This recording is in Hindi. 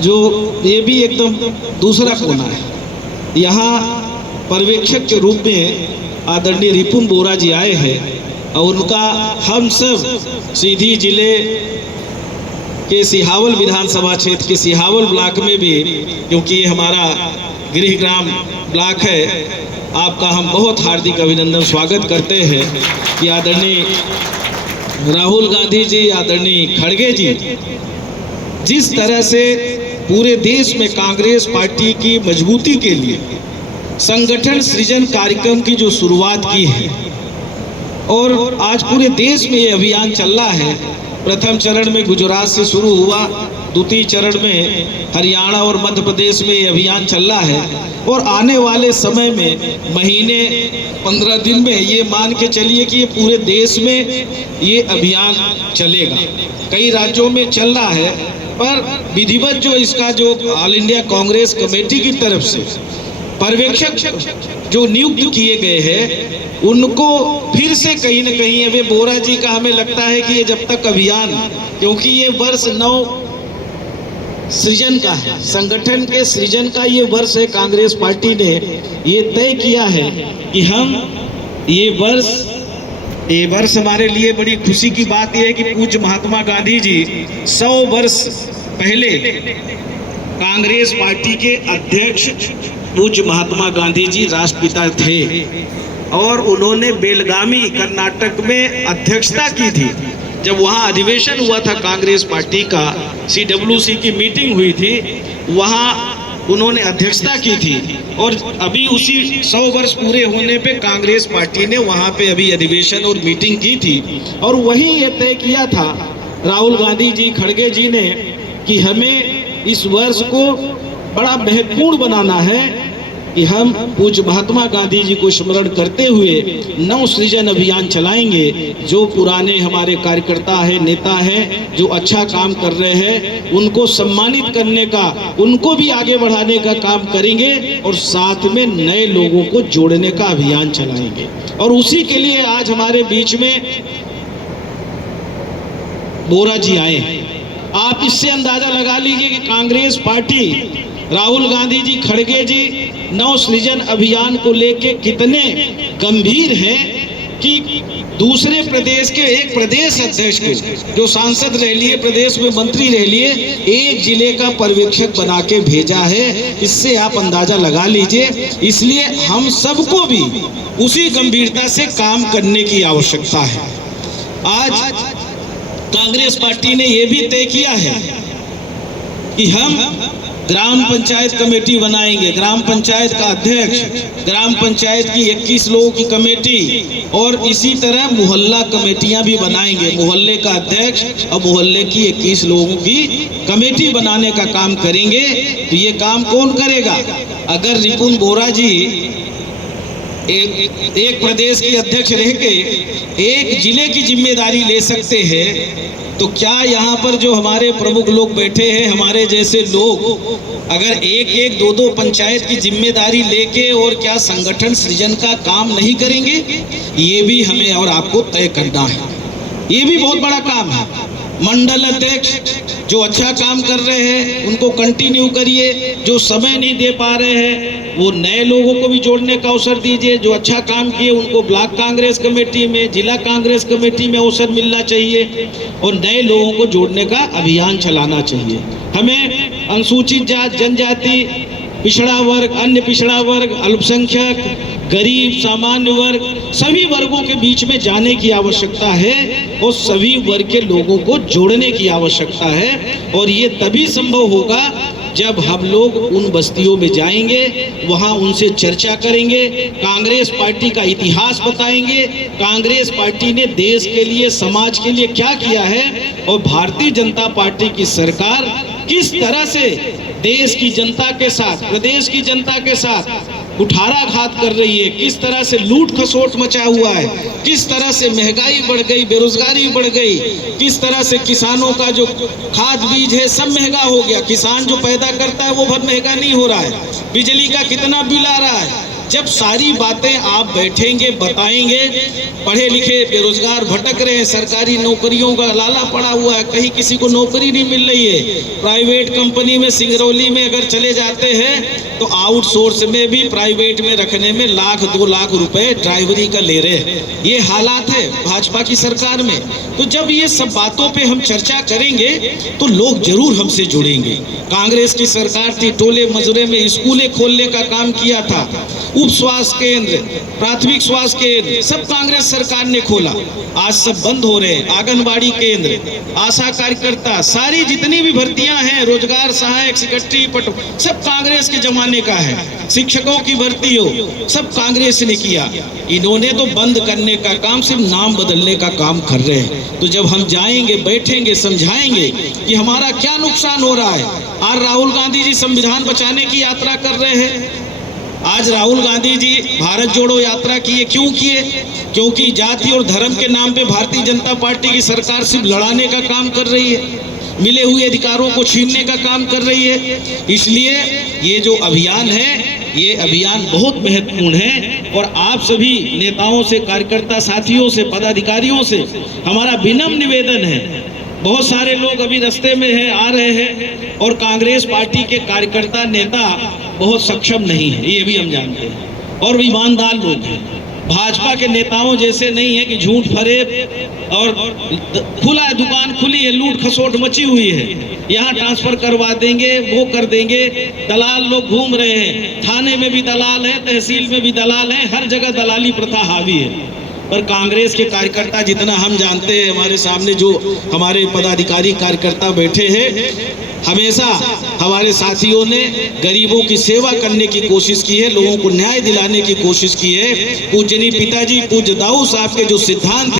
जो ये भी एकदम दूसरा कोना है। यहाँ पर्यवेक्षक के रूप में आदरणीय रिपुन बोरा जी आए हैं और उनका हम सब सीधी जिले के सिहावल विधानसभा क्षेत्र के सिहावल ब्लॉक में भी, क्योंकि ये हमारा गृह ग्राम ब्लॉक है, आपका हम बहुत हार्दिक अभिनंदन स्वागत करते हैं कि आदरणीय राहुल गांधी जी, आदरणीय खड़गे जी जिस तरह से पूरे देश में कांग्रेस पार्टी की मजबूती के लिए संगठन सृजन कार्यक्रम की जो शुरुआत की है और आज पूरे देश में ये अभियान चल रहा है। प्रथम चरण में गुजरात से शुरू हुआ, द्वितीय चरण में हरियाणा और मध्य प्रदेश में ये अभियान चल रहा है और आने वाले समय में महीने 15 दिन में ये मान के चलिए कि ये पूरे देश में ये अभियान चलेगा। कई राज्यों में चल रहा है, पर विधिवत जो इसका जो ऑल इंडिया कांग्रेस कमेटी की तरफ से पर्यवेक्षक जो नियुक्त किए गए हैं उनको फिर से कहीं न कहीं अभी बोरा जी का हमें लगता है कि ये जब तक अभियान, क्योंकि ये वर्ष 9 सृजन का है, संगठन के सृजन का ये वर्ष है। कांग्रेस पार्टी ने ये तय किया है कि हम ये वर्ष हमारे लिए बड़ी खुशी की बात यह है कि पूज्य महात्मा गांधी जी 100 वर्ष पहले कांग्रेस पार्टी के अध्यक्ष पूज्य महात्मा गांधी जी राष्ट्रपिता थे और उन्होंने बेलगामी कर्नाटक में अध्यक्षता की थी। जब वहाँ अधिवेशन हुआ था कांग्रेस पार्टी का, CWC की मीटिंग हुई थी, वहाँ उन्होंने अध्यक्षता की थी और अभी उसी 100 वर्ष पूरे होने पे कांग्रेस पार्टी ने वहाँ पे अभी अधिवेशन और मीटिंग की थी और वहीं ये तय किया था राहुल गांधी जी, खड़गे जी ने कि हमें इस वर्ष को बड़ा महत्वपूर्ण बनाना है कि हम पूज्य महात्मा गांधी जी को स्मरण करते हुए नव सृजन अभियान चलाएंगे। जो पुराने हमारे कार्यकर्ता है, नेता हैं, जो अच्छा काम कर रहे हैं, उनको सम्मानित करने का, उनको भी आगे बढ़ाने का काम करेंगे और साथ में नए लोगों को जोड़ने का अभियान चलाएंगे। और उसी के लिए आज हमारे बीच में बोरा जी आए हैं। आप इससे अंदाजा लगा लीजिए कि कांग्रेस पार्टी, राहुल गांधी जी, खड़गे जी नव सृजन अभियान को लेके कितने गंभीर हैं कि दूसरे प्रदेश के एक प्रदेश अध्यक्ष को, जो सांसद रह लिए, प्रदेश में मंत्री रह लिए, एक जिले का पर्यवेक्षक बना के भेजा है। इससे आप अंदाजा लगा लीजिए। इसलिए हम सबको भी उसी गंभीरता से काम करने की आवश्यकता है। आज कांग्रेस पार्टी ने यह भी तय किया है कि हम ग्राम पंचायत कमेटी बनाएंगे, ग्राम पंचायत का अध्यक्ष, ग्राम पंचायत की 21 लोगों की कमेटी और इसी तरह मोहल्ला कमेटियां भी बनाएंगे। मोहल्ले का अध्यक्ष और मोहल्ले की 21 लोगों की कमेटी बनाने का काम करेंगे। तो ये काम कौन करेगा? अगर रिपुन बोरा जी एक प्रदेश के अध्यक्ष रह के एक जिले की जिम्मेदारी ले सकते हैं, तो क्या यहाँ पर जो हमारे प्रमुख लोग बैठे हैं, हमारे जैसे लोग अगर एक 2 पंचायत की जिम्मेदारी लेके और क्या संगठन सृजन का काम नहीं करेंगे? ये भी हमें और आपको तय करना है। ये भी बहुत बड़ा काम है। मंडल अध्यक्ष जो अच्छा काम कर रहे हैं उनको कंटिन्यू करिए, जो समय नहीं दे पा रहे हैं वो नए लोगों को भी जोड़ने का अवसर दीजिए, जो अच्छा काम किए उनको ब्लॉक कांग्रेस कमेटी में, जिला कांग्रेस कमेटी में अवसर मिलना चाहिए और नए लोगों को जोड़ने का अभियान चलाना चाहिए। हमें अनुसूचित जाति, जनजाति, पिछड़ा वर्ग, अन्य पिछड़ा वर्ग, अल्पसंख्यक, गरीब, सामान्य वर्ग, सभी वर्गों के बीच में जाने की आवश्यकता है और सभी वर्ग के लोगों को जोड़ने की आवश्यकता है। और ये तभी संभव होगा जब हम लोग उन बस्तियों में जाएंगे, वहाँ उनसे चर्चा करेंगे, कांग्रेस पार्टी का इतिहास बताएंगे, कांग्रेस पार्टी ने देश के लिए, समाज के लिए क्या किया है और भारतीय जनता पार्टी की सरकार किस तरह से देश की जनता के साथ, प्रदेश की जनता के साथ कुठाराघात कर रही है, किस तरह से लूट खसोट मचा हुआ है, किस तरह से महंगाई बढ़ गई, बेरोजगारी बढ़ गई, किस तरह से किसानों का जो खाद बीज है सब महंगा हो गया। किसान जो पैदा करता है वो बहुत महंगा नहीं हो रहा है, बिजली का कितना बिल आ रहा है, जब सारी बातें आप बैठेंगे बताएंगे, पढ़े लिखे बेरोजगार भटक रहे हैं, सरकारी नौकरियों का लाला पड़ा हुआ है, कहीं किसी को नौकरी नहीं मिल रही है, प्राइवेट कंपनी में सिंगरौली में अगर चले जाते हैं तो आउटसोर्स में भी प्राइवेट में रखने में 1-2 लाख रुपए ड्राइवरी का ले रहे हैं। ये हालात है भाजपा की सरकार में। तो जब ये सब बातों पे हम चर्चा करेंगे तो लोग जरूर हमसे जुड़ेंगे। कांग्रेस की सरकार थी, टोले मजरे में स्कूलें खोलने का काम किया था, उप स्वास्थ्य केंद्र, प्राथमिक स्वास्थ्य केंद्र सब कांग्रेस सरकार ने खोला, आज सब बंद हो रहे हैं। आंगनबाड़ी केंद्र, आशा कार्यकर्ता, सारी जितनी भी भर्तियां हैं, रोजगार सहायक, सेक्रेटरी, सब कांग्रेस के जमाने का है। शिक्षकों की भर्ती हो, सब कांग्रेस ने किया। इन्होंने तो बंद करने का काम, सिर्फ नाम बदलने का काम कर रहे हैं। तो जब हम जाएंगे, बैठेंगे, समझाएंगे कि हमारा क्या नुकसान हो रहा है। आज राहुल गांधी जी संविधान बचाने की यात्रा कर रहे हैं। आज राहुल गांधी जी भारत जोड़ो यात्रा किए, क्यों किए? क्योंकि जाति और धर्म के नाम पे भारतीय जनता पार्टी की सरकार सिर्फ लड़ाने का काम कर रही है, मिले हुए अधिकारों को छीनने का काम कर रही है। इसलिए ये जो अभियान है, ये अभियान बहुत महत्वपूर्ण है और आप सभी नेताओं से, कार्यकर्ता साथियों से, पदाधिकारियों से हमारा विनम्र निवेदन है। बहुत सारे लोग अभी रास्ते में हैं, आ रहे हैं और कांग्रेस पार्टी के कार्यकर्ता, नेता बहुत सक्षम नहीं है, ये भी हम जानते हैं, और ईमानदार लोग हैं। भाजपा के नेताओं जैसे नहीं है कि झूठ फरेब और खुला दुकान खुली है, लूट खसोट मची हुई है, यहाँ ट्रांसफर करवा देंगे, वो कर देंगे। दलाल लोग घूम रहे हैं, थाने में भी दलाल है, तहसील में भी दलाल है, हर जगह दलाली प्रथा हावी है। पर कांग्रेस के कार्यकर्ता, जितना हम जानते हैं, हमारे सामने जो हमारे पदाधिकारी कार्यकर्ता बैठे हैं, हमेशा हमारे साथियों ने गरीबों की सेवा करने की कोशिश की है, लोगों को न्याय दिलाने की कोशिश की है। पूजनीय पिताजी पूज्य दाऊ साहब के जो सिद्धांत